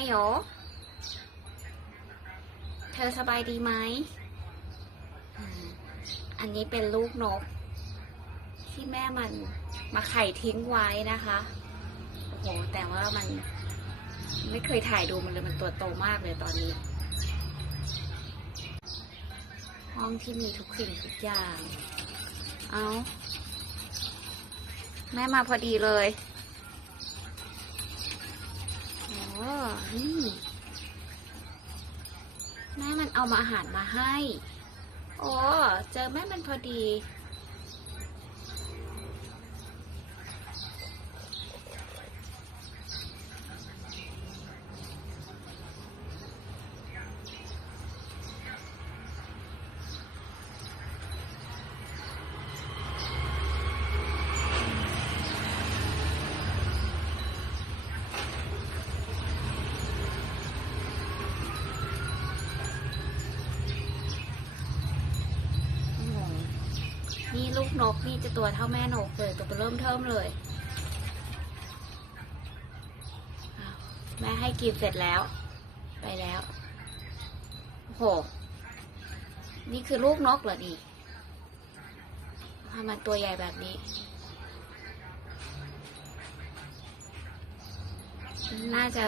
ฮัลโหลเธอสบายดีไหม อันนี้เป็นลูกนก ที่แม่มันมาไข่ทิ้งไว้นะคะ โอ้โห แต่ว่ามันไม่เคยถ่ายดูมันเลย มันตัวโตมากเลยตอนนี้ ห้องที่มีทุกสิ่งทุกอย่าง เอา แม่มาพอดีเลย โอ้นี่ แม่มันเอามาอาหารมาให้ โอ้ เจอแม่มันพอดี โอ้โห นี่ลูกนกนี่จะตัวเท่าแม่นกเลยตัวเริ่มเทิมเลย แม่ให้กินเสร็จแล้ว ไปแล้วโห นี่คือลูกนกเหรอนี่ทำมันตัวใหญ่แบบนี้ น่าจะ